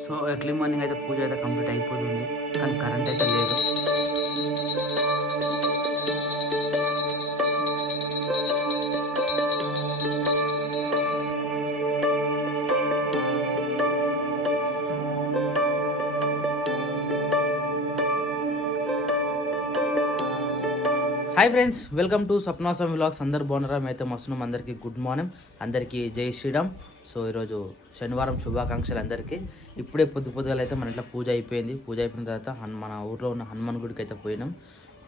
So early morning అయితే పూజ అయితే complete అయిపోతుంది, కానీ కరెంట్ అయితే లేదు. హాయ్ ఫ్రెండ్స్, వెల్కమ్ టు స్వప్నాసం వ్లాగ్స్. అందరు బాగున్నారా? మేమైతే మస్తున్నాం. అందరికీ గుడ్ మార్నింగ్, అందరికీ జై శ్రీరామ్. సో ఈరోజు శనివారం, శుభాకాంక్షలు అందరికీ. ఇప్పుడే పొద్దుగాల అయితే మన ఇంట్లో పూజ అయిపోయింది. పూజ అయిపోయిన తర్వాత మన ఊర్లో ఉన్న హనుమాన్ గుడికి అయితే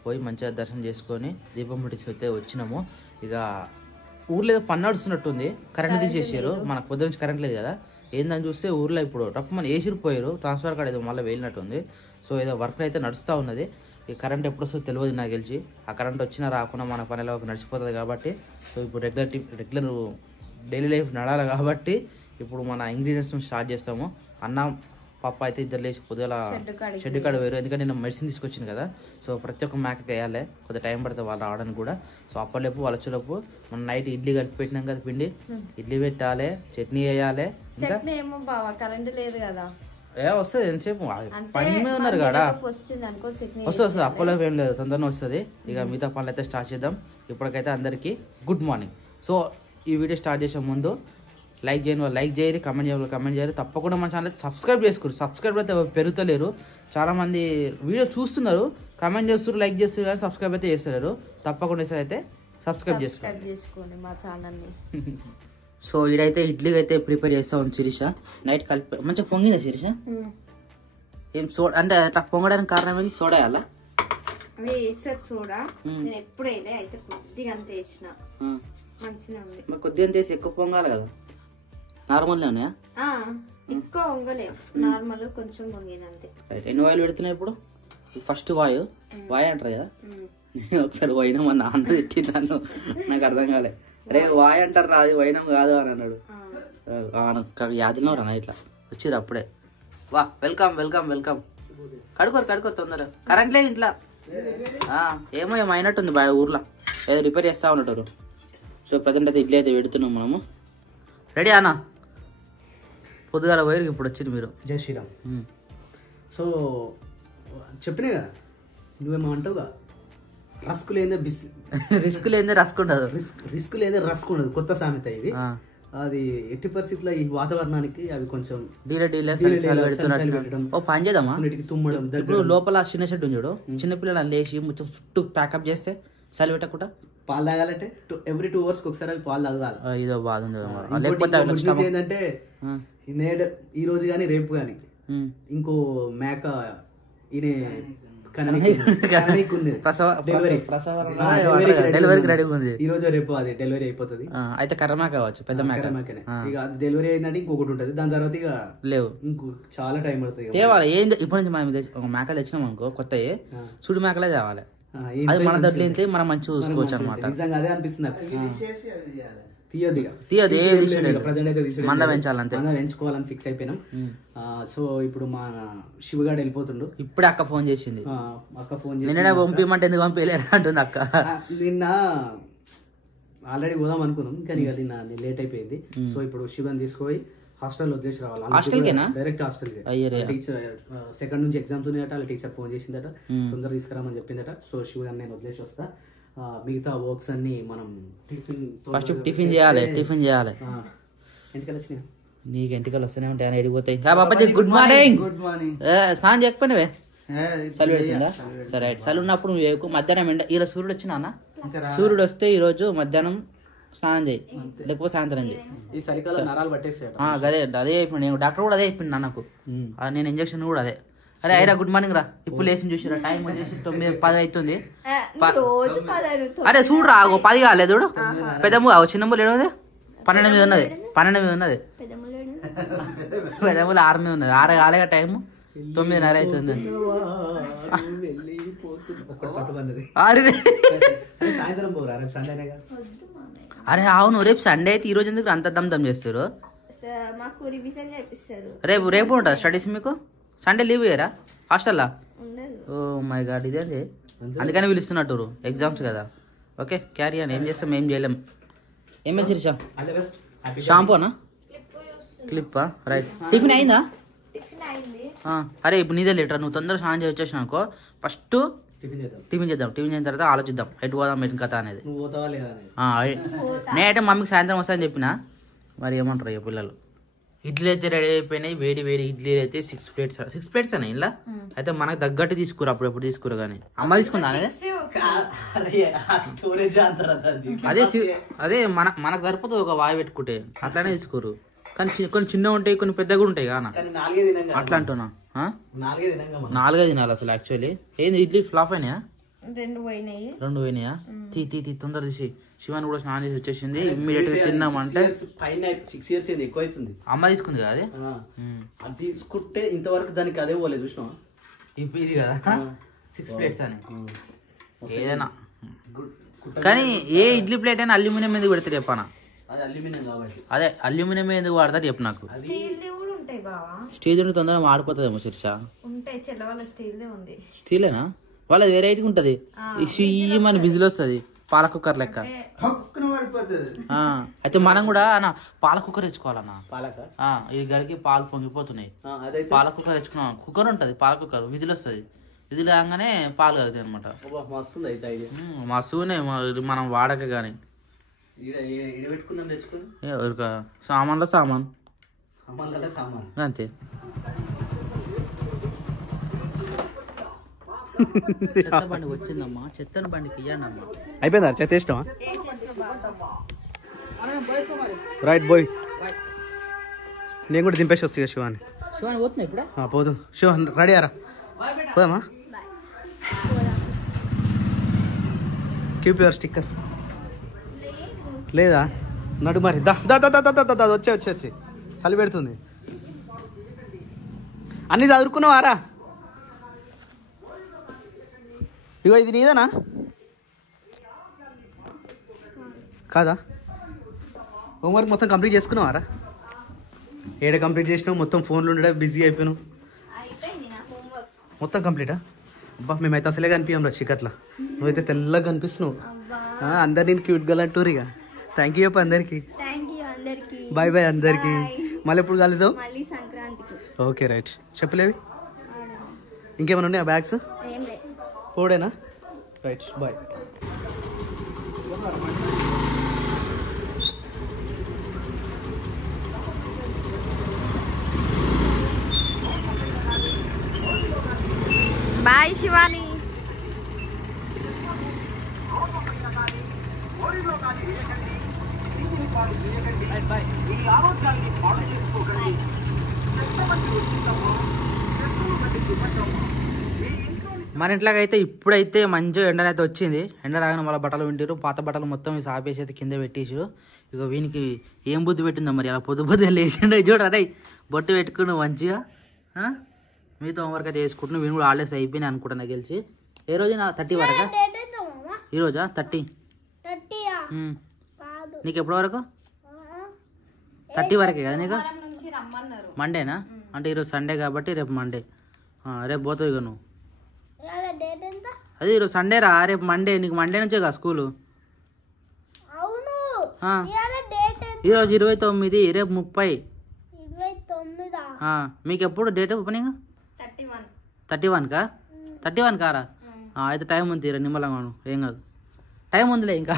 పోయి మంచిగా దర్శనం చేసుకొని దీపం ముట్టించి అయితే వచ్చినాము. ఇక ఊర్లో ఏదో పని నడుస్తున్నట్టుంది, కరెంట్ తీసేసారు. మనకు పొద్దు నుంచి కరెంట్ లేదు కదా, ఏందని చూస్తే ఊర్లో ఇప్పుడు రప్పమని వేసిరిపోయారు. ట్రాన్స్ఫర్ కార్డ్ ఏదో మళ్ళీ వెళ్ళినట్టుంది. సో ఏదో వర్క్ అయితే నడుస్తూ ఉన్నది. ఈ కరెంట్ ఎప్పుడు వస్తుందో తెలియదు నాకు తెలిసి. ఆ కరెంట్ వచ్చినా రాకుండా మన పనిలో నడిచిపోతుంది కాబట్టి, సో ఇప్పుడు రెగ్యులర్ డైలీ లైఫ్ నడాలి కాబట్టి ఇప్పుడు మన ఇంగ్రీడియంట్స్ స్టార్ట్ చేస్తాము. అన్నం పప్పు అయితే ఇద్దరు లేచి పొద్దుగల షెడ్ కాడ వేరు, ఎందుకంటే నేను మెడిసిన్ తీసుకొచ్చింది కదా. సో ప్రతి ఒక్క మేకకి వేయాలి, కొద్దిగా టైం పడుతుంది వాళ్ళు రావడానికి కూడా. సో అప్పటిలోపు వాళ్ళు వచ్చేలోపు మనం నైట్ ఇడ్లీ కలిపి పెట్టినాం కదా పిండి, ఇడ్లీ పెట్టాలి, చట్నీ వేయాలి. ఇంకా వస్తుంది ఎంతసేపు పని మీద ఉన్నారు కదా, వస్తుంది అప్పలో ఏం లేదు, తొందరగా వస్తుంది. ఇక మిగతా పనులు అయితే స్టార్ట్ చేద్దాం. ఇప్పటికైతే అందరికీ గుడ్ మార్నింగ్. సో ఈ వీడియో స్టార్ట్ చేసే ముందు లైక్ చేయని వాళ్ళు లైక్ చేయరు, కమెంట్ చేయరు. తప్పకుండా మన ఛానల్ అయితే సబ్స్క్రైబ్ చేసుకోరు. సబ్స్క్రైబ్ అయితే పెరుగుతలేరు, చాలామంది వీడియో చూస్తున్నారు, కమెంట్ చేస్తున్నారు, లైక్ చేస్తున్నారు, కానీ సబ్స్క్రైబ్ అయితే చేస్తలేరు. తప్పకుండా అయితే సబ్స్క్రైబ్ చేసుకోండి మా ఛానల్ని. సో ఇడైతే ఇడ్లీకి అయితే ప్రిపేర్ చేస్తా ఉంది శిరీష. నైట్ కలిపి మంచిగా పొంగిందా శిరీష? ఏం సోడా అంటే అట్లా పొంగడానికి కారణం ఏంటి? సోడా వేయాలా? కొద్దిగా అంత వేసి ఎక్కువ పొంగాలి కదా, నార్మల్ ఉన్నాయా? ఎన్ని వాయిలు పెడుతున్నాయి ఇప్పుడు? ఫస్ట్ వాయు అంటారు కదా, ఒకసారి వైనం మా నాన్న పెట్టినాను, నాకు అర్థం కాలే. అరే వాయ్ అంటారు రా, అది వైనం కాదు అని అన్నాడు. యాదిలో రా ఇట్లా వచ్చిర్రు అప్పుడే. వా వెల్కమ్. కడుకోరు తొందర. కరెంట్ లేదు ఇంట్లో, ఏమో అయినట్టుంది బాయ్ ఊర్లో, ఏదో రిపేర్ చేస్తా ఉన్నట్టు. సో ప్రజెంట్ అయితే ఇడ్లీ అయితే పెడుతున్నాం మనము. రెడీ అన్నా? పొద్దుగాల పోయి ఇప్పుడు వచ్చింది మీరు. జై శ్రీరామ్. సో చెప్పినా కదా, నువ్వేమో అంటావుగా, రిస్క్ లేదే రస్క్ ఉండదు, రిస్క్ లేదే రస్క్ ఉండదు, కొత్త సామెత ఇది. అది ఎట్టి పరిస్థితుల్లో ఈ వాతావరణానికి అవి కొంచెం పని చేద్దామా, తుమ్మడం. ఇప్పుడు లోపల చిన్న షెడ్ ఉంది చూడు, చిన్న పిల్లలు లేచి మొత్తం చుట్టూ ప్యాకప్ చేస్తే చలి పెట్టకుండా పాలు తాగాలంటే ఎవ్రీ 2 hours ఒకసారి అవి పాలు తాగాలి. ఇదో బాధ ఉంది. ఏంటంటే నేడు ఈ రోజు గానీ రేపు గానీ ఇంకో మేక ఈయన డెలివరీకి రెడీ ఉంది. ఈ రోజు రేపు అది డెలివరీ అయిపోతుంది. అయితే కర్రమేక కావచ్చు, పెద్ద మేకనే. ఇక అది డెలివరీ అయిందంటే ఇంకొకటి ఉంటుంది, దాని తర్వాత ఇక లేవు, ఇంకో చాలా టైం పడుతుంది. తేవాలి ఏంది ఇప్పటి నుంచి మనం ఒక మేకలు తెచ్చినాం అనుకో, కొత్త సుడి మేకలే తేవాలి. అది మన దగ్గర మనం మంచిగా చూసుకోవచ్చు అనమాట. నిజంగా అదే అనిపిస్తుంది. మంద పెంచాలంటే పెంచుకోవాలని ఫిక్స్ అయిపోయినాం. సో ఇప్పుడు మా శివగాడు వెళ్ళిపోతుండు. ఇప్పుడే అక్క ఫోన్ చేసింది. నిన్న పంపిమంటే ఎందుకు పంపించలేరు అంటుంది అక్క. నిన్న ఆల్రెడీ పోదాం అనుకున్నాం, కానీ నిన్న లేట్ అయిపోయింది. సో ఇప్పుడు శివని తీసుకుపోయి హాస్టల్ వదిలేసి రావాలి. Direct hostel. టీచర్ సెకండ్ నుంచి ఎగ్జామ్స్ ఉన్నాయట, వాళ్ళ టీచర్ ఫోన్ చేసిందట, తొందరగా తీసుకురామని చెప్పిందట. సో శివగారిని నేను వదిలేసి వస్తా. మిగతా వర్క్స్ అన్ని మనం టిఫిన్ చేయాలి. ఎంటికలు వచ్చినాయి, నీకు ఎంటికలు వస్తూనే ఉంటాయి, ఎడిపోతాయి. Good morning. స్నానం చేయకపోయినవే? చలి పెడుతుందా? సరే, చలి ఉన్నప్పుడు నువ్వు మధ్యాహ్నం ఎండ. ఇలా సూర్యుడు వచ్చినా అన్న, సూర్యుడు వస్తే ఈ రోజు మధ్యాహ్నం స్నానం చేయి, లేకపోతే సాయంత్రం చేయి. ఈ చలికాలం నరాలు పట్టేస్తాయి. అదే అయిపోయింది, నేను డాక్టర్ కూడా అదే అయిపోయింది నాకు. నేను ఇంజక్షన్ కూడా అదే. అరే అయిరా గుడ్ మార్నింగ్ రా, ఇప్పుడు లేచి చూసిరా, టైం వచ్చేసి 9:10 అవుతుంది. అరే చూడరా, 10 కాలేదు చూడు. పెద్దమ్మ చిన్నమ్మ లేడు, 12 మీద ఉన్నది, 12 మీద ఉన్నది. పెద్దమ్మలు 6 మీద ఉన్నది, 6 కాలేగా టైం, 9:30 అవుతుంది. అరే అవును, రేపు సండే అయితే. ఈ రోజు ఎందుకు అంత దమ్ చేస్తారు? రేపు ఉంటుంది స్టడీస్ మీకు? సండే లీవ్ ఇయ్యరా హాస్టల్లా? ఓ మై గాడ్, ఇదేంటి? అందుకని పిలుస్తున్నట్టు, ఎగ్జామ్స్ కదా. ఓకే క్యారీ అని, ఏం చేస్తాం, ఏం చేయలేం. ఏమేం శిరీష? షాంపూనా? క్లిప్పా? రైట్. టిఫిన్ అయిందా? అరే ఇప్పుడు నీదే లేటర్, నువ్వు తొందరగా స్నానం చేసి వచ్చేసినా అనుకో, ఫస్ట్ టిఫిన్ చేద్దాం. టిఫిన్ చేసిన తర్వాత ఆలోచిద్దాం ఎటు పోదాం ఎటు కథ అనేది. నేనైతే మమ్మీకి సాయంత్రం వస్తాయని చెప్పిన, మరి ఏమంటారు ఇక పిల్లలు. ఇడ్లీ అయితే రెడీ అయిపోయినాయి, వేడి వేడి ఇడ్లీ అయితే 6 ప్లేట్స్ అనే ఇలా అయితే మనకు తగ్గట్టు తీసుకురు, అప్పుడు తీసుకురు. కానీ అమ్మ తీసుకుందా అదే మనకు సరిపోతుంది ఒక వాయి పెట్టుకుంటే, అట్లానే తీసుకురు. కానీ కొన్ని చిన్నగా ఉంటాయి, కొన్ని పెద్దగా ఉంటాయి కానా, అట్లా అంటున్నా. 4 తినాలి అసలు యాక్చువల్లీ. ఏంది ఇడ్లీ ఫ్లాప్ అయినాయా? 2 పోయినాయా? తీ తొందర తీసి. శివాని కూడా స్నానం చేసి వచ్చేసింది, ఇమ్మీడియట్ గా తిన్నామంటే 6 years ఎక్కువ అవుతుంది. అమ్మ తీసుకుంది కదా అది తీసుకుంటే ఇంతవరకు దానికి అదే పోలేదు చూసినా. ఇది కదా 6 ప్లేట్స్ అని ఏదైనా. కానీ ఏ ఇడ్లీ ప్లేట్ అయినా అల్యూమినియం ఎందుకు పెడతారు చెప్పానా? అదే అల్యూమినియం ఎందుకు వాడతారు చెప్పు నాకు. స్టీల్ తొందరగా మాడిపోతుందేమో శిర్ష. స్టీలేనా? వాళ్ళది వెరైటీ ఉంటది, మన విజిల్ వస్తుంది పాల కుక్కర్ లెక్క. అయితే మనం కూడా అన్న పాల కుక్కర్ తెచ్చుకోవాలన్నా. ఈ గడికి పాలు పొంగిపోతున్నాయి, పాల కుక్కర్ తెచ్చుకున్నాం. కుక్కర్ ఉంటది, పాల కుక్కర్, విజిల్ వస్తుంది. విజిల్ రాగానే పాలు కలుగుతాయి అనమాట. మస్తునే మనం వాడక గానీ. సామాన్లో సామాన్ అంతే. చెత్త బండి వచ్చిందమ్మా, చెత్తను బండికి ఇయ్యండమ్మా. అయిపోయిందా చెత్త ఇష్టమా? రైట్ బాయ్, నేను కూడా దింపేసి వస్తా. శివాని పోతున్నా ఇప్పుడు, పోదు. శివాన్ రెడీ అరా, పోదామా? కీప్ యువర్ స్టిక్కర్ లేదా? నడు మరి వచ్చి చలి పెడుతుంది. అన్ని చదువుకున్నావారా? ఇగో ఇది నీదేనా కాదా? హోంవర్క్ మొత్తం కంప్లీట్ చేసుకున్నావారా? ఏడ కంప్లీట్ చేసినావు? మొత్తం ఫోన్లో ఉండే బిజీ అయిపోయినావు. మొత్తం కంప్లీటా? అబ్బా మేమైతే అసలే కనిపించాం రా చీకట్లా, నువ్వైతే తెల్లగా కనిపిస్తున్నావు. అందరు నేను క్యూట్ గల్ అంటారు. ఇక థ్యాంక్ యూ చెప్పు అందరికి. బాయ్ బాయ్ అందరికి. మళ్ళీ ఎప్పుడు కలుసావు? Okay right. చెప్పలేవి ఇంకేమైనా ఉన్నాయా బ్యాగ్స్? ఓడేనా? Right bye. బాయ్ శివాని. మన ఇంట్లోకైతే ఇప్పుడైతే మంచిగా ఎండనైతే వచ్చింది. ఎండ రాగానే వాళ్ళ బట్టలు వింటారు, పాత బట్టలు మొత్తం సాపేసి అయితే కింద పెట్టేసారు. ఇక వీనికి ఏం బుద్ధి పెట్టిందో మరి, అలా పొద్దుగా లేచిండో చూడరా. బొట్టు పెట్టుకుని మంచిగా మీతో హోంవర్క్ అయితే చేసుకుంటున్నాను. వీళ్ళు కూడా హాలిడేస్ అయిపోయినాయి అనుకుంటున్నా గెలిచి. ఏ రోజు 30 వరకా? ఈరోజా 30? నీకు ఎప్పటి వరకు? 30 వరకే కదా నీకు? మండేనా? అంటే ఈరోజు సండే కాబట్టి రేపు మండే. రేపు పోతావు ఇక నువ్వు. అదే ఈరోజు సండే రా, రేపు మండే. నీకు మండే నుంచే కదా స్కూలు. ఈరోజు 29, రేపు 30. మీకు ఎప్పుడు డేట్ ఓపెనింగ్? 31కా? 31 కారా? అయితే టైం ఉంది, నిమ్మలంగా ఏం కాదు, టైం ఉందిలే ఇంకా.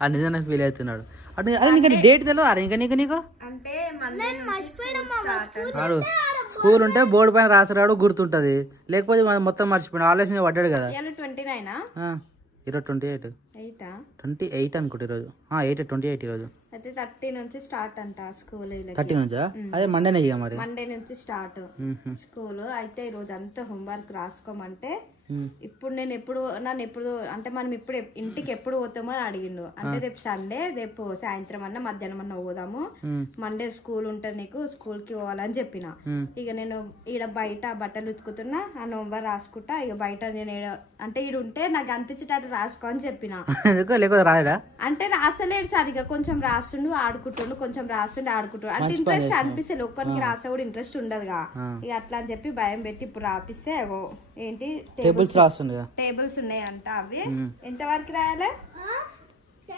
ఆ నిజంగా ఫీల్ అవుతున్నాడు. అదే నీకు డేట్ తెలియదు ఇంకా నీకు? ఆడు స్కూల్ ఉంటే బోర్డు పైన రాసిరాడు గుర్తుంటది, లేకపోతే మొత్తం మర్చిపోయాడు. ఆలోచన మీద పడ్డాడు కదా. ఈరోజు 28 అనుకుంటా. ఈరోజు 28 ఈరోజు. 30 నుంచి స్టార్ట్ అంట స్కూల్. 30 నుంచా? అదే మండేనే ఇక మరి. మండే నుంచి స్టార్ట్ స్కూల్. అయితే ఈ రోజు అంతా హోంవర్క్ రాసుకోమంటే, ఇప్పుడు నన్ను ఎప్పుడు అంటే మనం ఇప్పుడు ఇంటికి ఎప్పుడు పోతామో అని అడిగిండు. అంటే రేపు సండే, రేపు సాయంత్రం అన్నా మధ్యాహ్నం అన్నా పోదాము, మండే స్కూల్ ఉంటది నీకు, స్కూల్ కి పోవాలని చెప్పిన. ఇక నేను ఈడ బయట బట్టలు ఉతుకుతున్నా, ఆ హోంవర్క్ రాసుకుంటా. ఇక బయట నేను అంటే ఈడు ఉంటే నాకు అనిపించేటట్టు రాసుకో అని చెప్పిన. అంటే రాసలేదు సరిగా, కొంచెం రాస్తుండు ఆడుకుంటుండు, కొంచెం రాస్తుండు ఆడుకుంటుండు. అంటే ఇంట్రెస్ట్ అనిపిస్తుంది, ఒక్కరికి రాసే కూడా ఇంట్రెస్ట్ ఉండదుగా. ఇక అట్లా అని చెప్పి భయం పెట్టి ఇప్పుడు రాపిస్తే ఏంటి టేబుల్స్ ఉన్నాయంట. అవి ఎంతవరకు రాయాలి?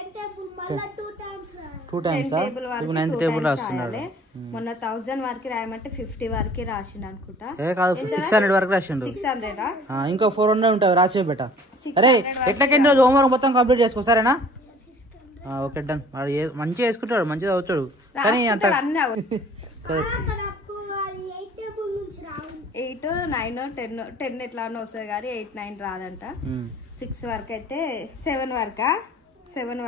2 times టేబుల్ ఇప్పుడు వరకు 9th టేబుల్ రాస్తున్నాడు. మొన్న 1000 వరకు రాయమంటే 50 వరకు రాసిండు అనుకుంటా. ఏ కాదు 600 వరకు రాసిండు. 600 ఇంకా 400 ఉంటాయి రాసే బెట. అరే ఎట్లకెన్ని రోజు హోంవర్క్ మొత్తం కంప్లీట్ చేసుకో సరేనా? Okay done. మంచిగా వేసుకుంటాడు, మంచిగా చదువుతాడు కానీ అంత 8, 9, 10 ఎట్లానో వస్తుంది కానీ 8, 9 రాదంట. 6 వరకు అయితే 7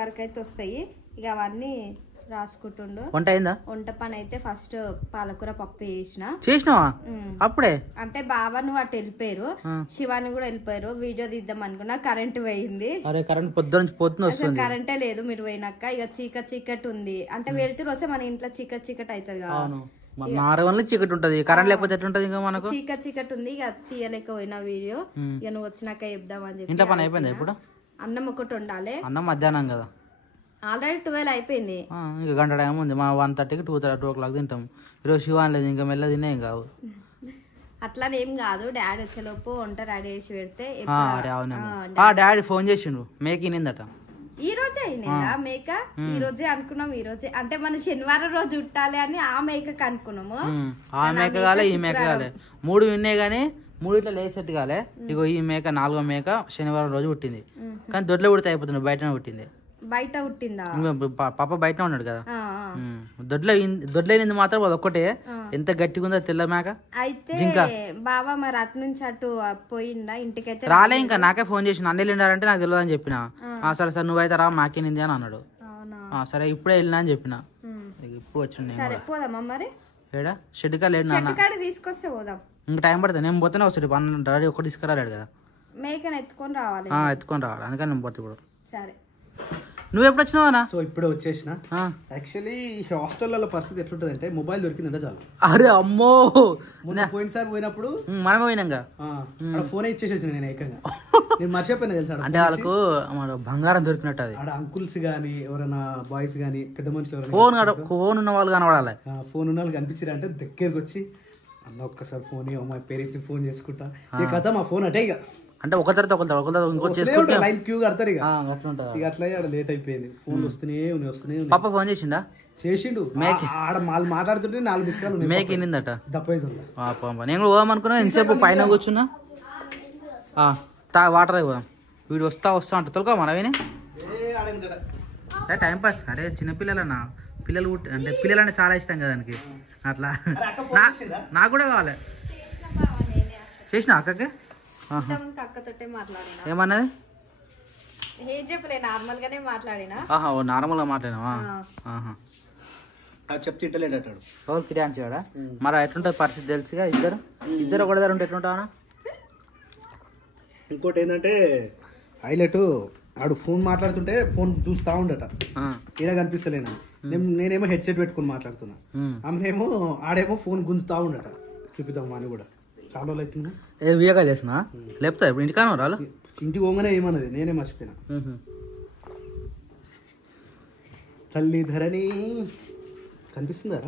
వరకు అయితే వస్తాయి. ఇక అవన్నీ రాసుకుంటుండు. వంట అయిందా? వంట పని అయితే ఫస్ట్ పాలకూర పప్పు చేసినావా అప్పుడే? అంటే బావ నువ్వు అటు వెళ్ళిపోయారు, శివాని కూడా వెళ్ళిపోయారు. వీడియో తీద్దాం అనుకున్నా కరెంట్ పోయింది. అరే కరెంట్ పొద్దున నుంచి పొద్దున వస్తుంది. కరెంటే లేదు మీరు పోయినాక. ఇక చీకటి ఉంది అంటే వెళ్తూరు వస్తే మన ఇంట్లో చీకటి అవుతుంది కదా. నార్మల్ చీకటి ఉంటది, కరెంట్ లేకపోతే ఎట్లుంటది ఇంకా మనకు? చీకటి ఉంది. ఇక తీయలేకపోయినా వీడియో. ఇక నువ్వు వచ్చినాక చెప్దామని చెప్పి. ఇంట్లో పని అయిపోయింది ఇప్పుడు? అన్నం ఒకటి ఉండాలి. అన్నం మధ్యాహ్నం కదా, ఆల్రెడీ 12 అయిపోయింది. ఇంకా గంట టైం ఉంది. మా 1:30కి 2 o'clock తింటాం. ఈరోజు శివాన్ లేదు, ఇంకా మెల్ల తినే కావు. అట్లానేం కాదు, డాడీ వచ్చేలోపు వంట రెడీ చేసి పెడితే. డాడీ ఫోన్ చేసిండు, మేక ఇనిందట. ఈ రోజే అయినా మేక? ఈ రోజే అనుకున్నాం. ఈ రోజే అంటే మన శనివారం రోజు ఉట్టాలి అని ఆ మేకకి అనుకున్నాము. ఆ మేక కాలే ఈ మేక కాలే, 3 విన్నే గానీ 3 ఇట్లా లేసేట్టు కాలే. ఇగో ఈ మేక 4వ మేక శనివారం రోజు పుట్టింది. కానీ దొడ్లో పుడితే అయిపోతుంది, బయటనే పుట్టింది. బయట పుట్టిందా? పాప బయటనే ఉన్నాడు కదా. దొడ్లైంది మాత్రం అది ఒక్కటే. ఎంత గట్టిగా ఉందో తెల్ల మేక. అయితే బాబా మరి అటు నుంచి అటు పోయిందా? ఇంటికైతే రాలే. ఇంకా నాకే ఫోన్ చేసి అన్నెళ్ళు ఉండారంటే నాకు తెలియదు అని చెప్పిన. సరే సార్ నువ్వైతే రా మాకేనింది అని అన్నాడు. సరే ఇప్పుడే వెళ్ళినా అని చెప్పిన. ఇప్పుడు వచ్చిండు. పోదామా మరి? ఏడా షెడ్ కా లేడు నాన్న, తీసుకొస్తే పోదాం. ఇంకా టైం పడుతుంది. నేను పోతేనే వస్తాడు. డాడీ ఒక్కటి తీసుకురాలేడు కదా. మేకను ఎత్తుకొని రావాలి. అందుకని నేను పోతే ఇప్పుడు. సరే నువ్వు ఎప్పుడు వచ్చినావా? సో ఇప్పుడే వచ్చేసిన. యాక్చువల్లీ హాస్టల్లో పరిస్థితి ఎట్లుంటది అంటే మొబైల్ దొరికిందంటే చాలు. అరే అమ్మో, పోయినసారి పోయినప్పుడు మనమే పోయినాక ఫోన్ ఇచ్చేసి వచ్చిన నేను ఏకంగా. నేను మర్చిపోయినా తెలుసా. అంటే వాళ్ళకు బంగారం దొరికినట్టు. అది ఆడ అంకుల్స్ గానీ ఎవరైనా బాయ్స్ గానీ పెద్ద మనుషులు ఫోన్ ఉన్న వాళ్ళు కనబడాలి. ఫోన్ ఉన్న వాళ్ళు కనిపించారు అంటే దగ్గరకు వచ్చి అన్న ఒక్కసారి ఫోన్ మా పేరెంట్స్ ఫోన్ చేసుకుంటా. ఇక కదా మా ఫోన్ అటే. ఇక అంటే ఒక తర్వాత లైన్ క్యూ కడతారు. ఇక అట్లా లేట్ అయిపోయింది. ఫోన్ వస్తూనే ఉన్నాయి. పాప ఫోన్ చేసిండా? చేసిండు. ఆడ వాళ్ళు మాట్లాడుతుంటే 4 బిస్కాలు మేక ఇనిందట. దప్పైజ్ ఉందా? నేను కూడా పోదామనుకున్నా. ఎంతసేపు పైన కూర్చున్నా. వాటర్ అయిపోదాం. వీడు వస్తా అంట తొలక మనవేనే టైం పాస్. అరే చిన్నపిల్లలన్నా, పిల్లలు అంటే పిల్లలంటే చాలా ఇష్టం కదా దానికి. అట్లా నాకు కూడా కావాలి. చేసిన అక్కకి ఏమన్నది? నార్మల్ గా మాట్లాడినావా? చెప్తింటలేడటాడు. ఎవరు కిరాంచాడా? మరి ఎట్లుంటది పరిస్థితి తెలుసుగా. ఇద్దరు ఒకటి దగ్గర ఉంటే ఎట్లుంటావా? ఇంకోటి ఏంటంటే హైలైట్, ఆడు ఫోన్ మాట్లాడుతుంటే ఫోన్ చూస్తా ఉండట. ఈడ కనిపిస్తలేను. నేనేమో హెడ్సెట్ పెట్టుకుని మాట్లాడుతున్నా. ఆమెనేమో ఆడేమో ఫోన్ గుంజుతా ఉండట. చూపిద్దాం అని కూడా చాలా రోజులు అవుతుందా. వీడియోగా చేసిన లేపుతా. ఇప్పుడు ఇంటికాన రాలు. ఇంటికి పోగానే ఏమన్నది నేనే మర్చిపోయినా. తల్లి ధరణి కనిపిస్తుందా?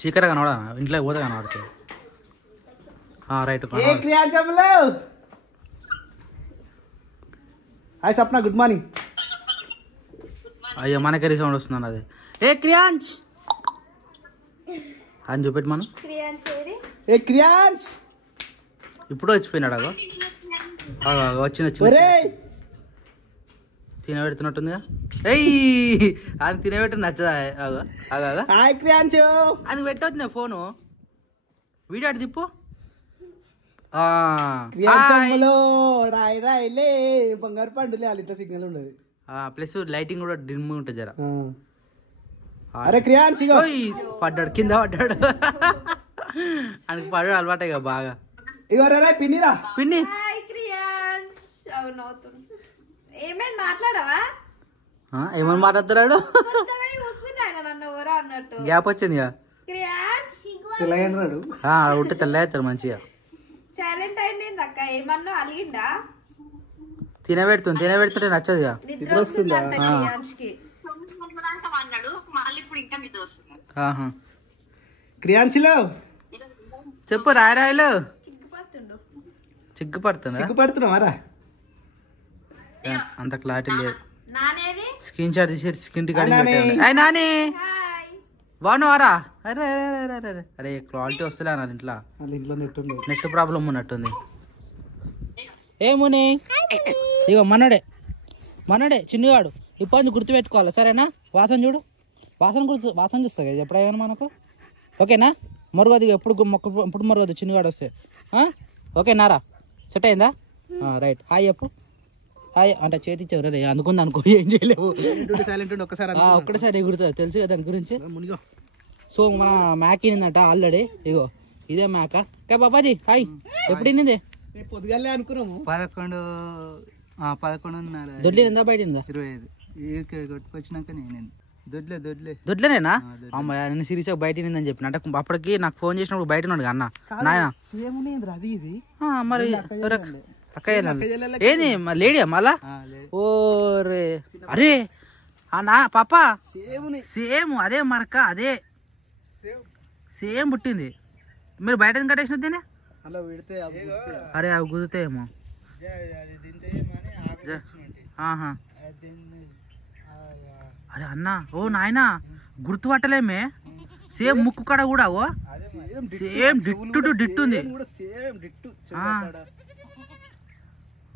చీకర కనబడా? ఇంట్లో పోతే కనబడుతుంది. Right. Hi Sapna, good morning. అయ్యో మనకే సౌండ్ వస్తుంది. అది ఏ క్రియాంచ్ అని చూపెట్టి మనం. ఏ క్రియాంచ్ ఇప్పుడు వచ్చిపోయినాడు. వచ్చిన తినబెడుతున్నట్టుందిగా. అది తినబెట్టి నచ్చదా? అది పెట్టవచ్చునా ఫోను. వీడియో అటు తిప్పు. బంగారు పండులే ఇట్లా సిగ్నల్ ఉండదు. ప్లస్ లైటింగ్ కూడా డిమ్ ఉంటుంది జర. పడ్డాడు, కింద పడ్డాడు. ఆయనకి పడ్డాడు అలవాటే కదా బాగా. పిన్నిరా పిన్ని ఏమేమి మాట్లాడవా? ఏమని మాట్లాడుతున్నాడు? గ్యాప్ వచ్చింది. ఉంటే తెల్ల అవుతారు మంచిగా. తినబెడుతుంటే నచ్చదు. క్రియాంశిలో చెప్పు. రాయరాయలు సిగ్గుపడుతున్నారా? సిగ్గుపడుతున్నావారా? అంత క్లారిటీ లేదు. స్క్రీన్ షాట్ తీసి స్క్రీన్ రికార్డింగ్ పెట్టండి. అయ్యి నాని బాగున్నావారా? అరే అరే అరే అరే అరే క్వాలిటీ వస్తలే అన్నది ఇంట్లో నెట్ ప్రాబ్లం ఉన్నట్టుంది. ఏముని ఇగో మనడే చిన్నవాడు ఇప్పటి గుర్తుపెట్టుకోవాలి సరేనా? వాసన చూడు, వాసన చూస్తా కదా ఎప్పుడైనా మనకు. ఓకేనా? మరుగదు ఎప్పుడు మరుగదు చిన్నవాడు వస్తే. ఓకేనారా? సెట్ అయిందా? రైట్. హాయ్ చెప్పు. హాయ్ అంటే చేతి ఇచ్చేవరా రే అందుకుంది అనుకో, ఏం చేయలేవు. ఒక్కసారి ఎగురుతుంది తెలుసు కదా దాని గురించి. సో మన మ్యాక్ ఇనిందట ఆల్రెడీ. ఇగో ఇదే మ్యాక. బాబాజీ హాయ్. ఎప్పుడు ఇన్నింది? పొద్దుగాలే అనుకున్నాము. 11:30 దొడ్లేనిందా బయటిందా? 25 కొట్టుకొచ్చినాక నేను దొడ్లేనేనా? అమ్మాయి నేను సిరీస్ బయట నిందని చెప్పిన అంటే అప్పటికి నాకు ఫోన్ చేసినప్పుడు బయట ఉన్నాడు అన్న నాయన. మరి అక్క ఏంది లేడీ మళ్ళా? ఓరే అరే నా పాప సేమ్ అదే మరక అదే సేమ్ పుట్టింది. మీరు బయట కట్టేసిన దీన్ని? అరే అవి కుదుతాయేమో. అరే అన్న ఓ నాయన గుర్తుపట్టలేమే. సేమ్ ముక్కు కడ కూడా ఓ సేమ్ డిట్టు ఉంది.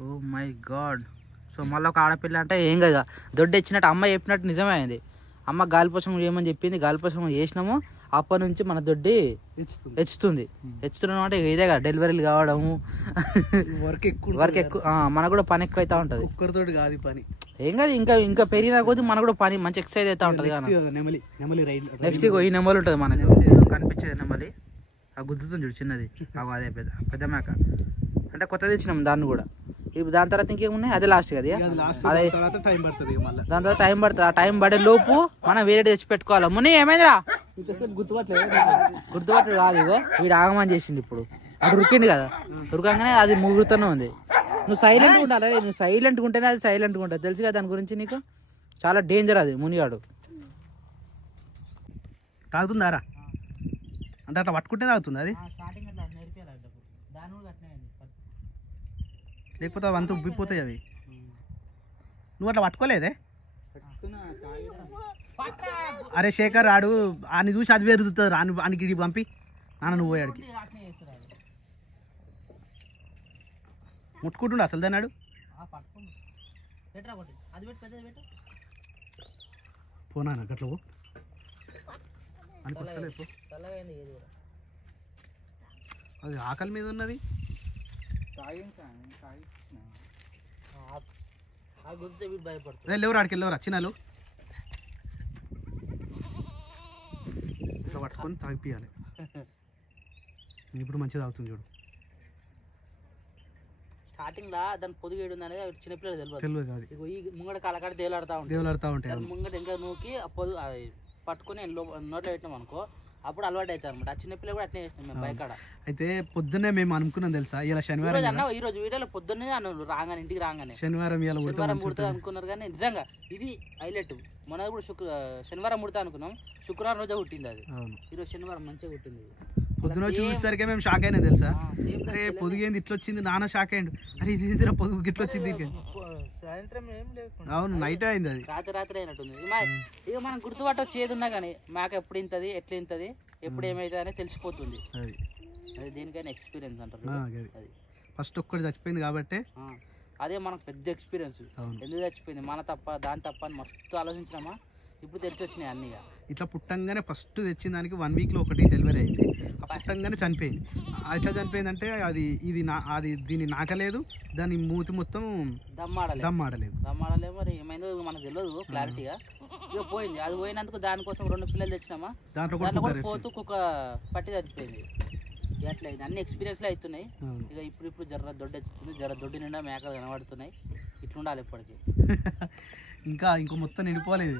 ఓ మై గాడ్. సో మళ్ళీ ఒక ఆడపిల్ల అంటే ఏం కదా దొడ్డు ఇచ్చినట్టు అమ్మ చెప్పినట్టు నిజమే అయింది. అమ్మ గాలిపోసం ఏమని చెప్పింది, గాలిపోసం చేసినాము. అప్పటి నుంచి మన దొడ్డి హెచ్చుతున్నాం అంటే ఇదే కదా డెలివరీలు కావడము, వర్క్ ఎక్కువ మనకు కూడా పని ఎక్కువ అవుతా ఉంటది. ఒక్కరితోటి కాదు పని ఏం కాదు, ఇంకా పెరిగినా కొద్ది మనకు కూడా పని మంచి ఎక్సర్సైజ్ అవుతా ఉంటది. నెక్స్ట్ ఈ నెమలి ఉంటుంది మనకు కనిపించేది నెమలి. ఆ గుద్దుతుంది చూడు చిన్నది, అదే పెద్ద మేక అంటే కొత్తది ఇచ్చినాం దాన్ని కూడా. ఇప్పుడు దాని తర్వాత ఇంకేమున్నాయి? అదే లాస్ట్ కదా. అదే దాని తర్వాత టైం పడుతుంది. ఆ టైం పడే లోపు మనం వేరే తెచ్చి పెట్టుకోవాలి. ముని ఏమైందిరా? గుర్తుపట్టలేదు కాదు. ఇగో వీడు ఆగమని చేసింది. ఇప్పుడు అటు ఉరికింది కదా, ఉరకంగానే అది ముగురుతూనే ఉంది. నువ్వు సైలెంట్గా ఉండాలి. నువ్వు సైలెంట్గా ఉంటేనే అది సైలెంట్గా ఉంటుంది. తెలుసు కదా దాని గురించి నీకు. చాలా డేంజర్ అది మునిగాడు. తాగుతుందారా అంటే అట్లా పట్టుకుంటే తాగుతుంది అది, లేకపోతే అవి అంతా ఉబ్బిపోతాయి అవి. నువ్వు అట్లా పట్టుకోలేదే? అరే శేఖర్ ఆడు అని చూసి అది పెరుగుతుంది రాని అనికి పంపి నాన్న నువ్వు పోయాడికి ముట్టుకుంటుండు అసలు దాన్ని ఆడు. పోనా గట్ల అది ఆకలి మీద ఉన్నది. లేవరు ఆడికి వెళ్ళవరు చిన్నాలు ఇట్లా పట్టుకొని తాగిపియాలి. ఇప్పుడు మంచిగా తాగుతుంది చూడు. స్టార్టింగ్ లా దాని పొదుగు ఏడు అనేది చిన్నపిల్లలు తెలియదు. ఈ ముంగడ కాలకాడ దేవులాడుతూ ఉంటాయి. ముంగట ఇంకా నూకి ఆ పొదుగు పట్టుకొని నోట్లో పెట్టినాం అనుకో అప్పుడు అలవాటు అవుతారు అనమాట. ఆ చిన్నపిల్లలు కూడా అట్నే చేసినాం మేము బయకాడ. అయితే పొద్దున్నే మేము అనుకున్నాం తెలుసా, ఇలా శనివారం అన్న ఈ రోజు వీడియోలో పొద్దున్నే అన్నాడు రాగానే ఇంటికి రాగానే శనివారం ముడతా అనుకున్నారు. కానీ నిజంగా ఇది హైలైట్. మన కూడా శనివారం ముడతా అనుకున్నాం, శుక్రవారం రోజే పుట్టింది అది. ఈరోజు శనివారం మంచిగా పుట్టింది. పొద్దున చూసేసరికి మేము షాక్ అయినా తెలుసా. అరే పొదుగేంది ఇట్లా వచ్చింది, నాన్న షాక్ అయ్యిండు. అరే ఇది పొదుగు ఇట్లా వచ్చింది. సాయంత్రం ఏం లేదు, అవును నైట్ అయింది, అది రాత్రి అయినట్టుంది. ఇక మనం గుర్తుపట్టవచ్చు ఏదున్నా కానీ మేక ఎప్పుడు ఇంతది ఎట్లా ఇంతది ఎప్పుడు ఏమైతుంది అనేది తెలిసిపోతుంది. అది దేనికైనా ఎక్స్పీరియన్స్ అంటారు. అది ఫస్ట్ ఒక్కటి చచ్చిపోయింది కాబట్టి అదే మనకు పెద్ద ఎక్స్పీరియన్స్. ఎందుకు చచ్చిపోయింది మన తప్ప దాని తప్ప అని మస్తు ఆలోచించినామా. ఇప్పుడు తెలిసి వచ్చినాయి అన్ని. ఇట్లా పుట్టంగానే ఫస్ట్ తెచ్చిన దానికి 1 వీక్లో ఒకటి డెలివరీ అయింది. పుట్టంగానే చనిపోయింది. ఎట్లా చనిపోయిందంటే అది దీన్ని నాకలేదు, దాని మూతి మొత్తం దమ్మాడలేదు. మరి ఏమైందో మనకు తెలియదు క్లారిటీగా. ఇక పోయింది. అది పోయినందుకు దానికోసం 2 పిల్లలు తెచ్చినామా, దాంట్లో కూడా పోతూ కుక్క పట్టి చచ్చిపోయింది. అట్లా అన్ని ఎక్స్పీరియన్స్లు అవుతున్నాయి. ఇక ఇప్పుడు జర్ర దొడ్డు వచ్చింది, జర దొడ్డు నిండా మేకలు కనబడుతున్నాయి. ఇట్లుండాలి ఇప్పటికీ. ఇంకా ఇంకో మొత్తం నిండిపోలేదు.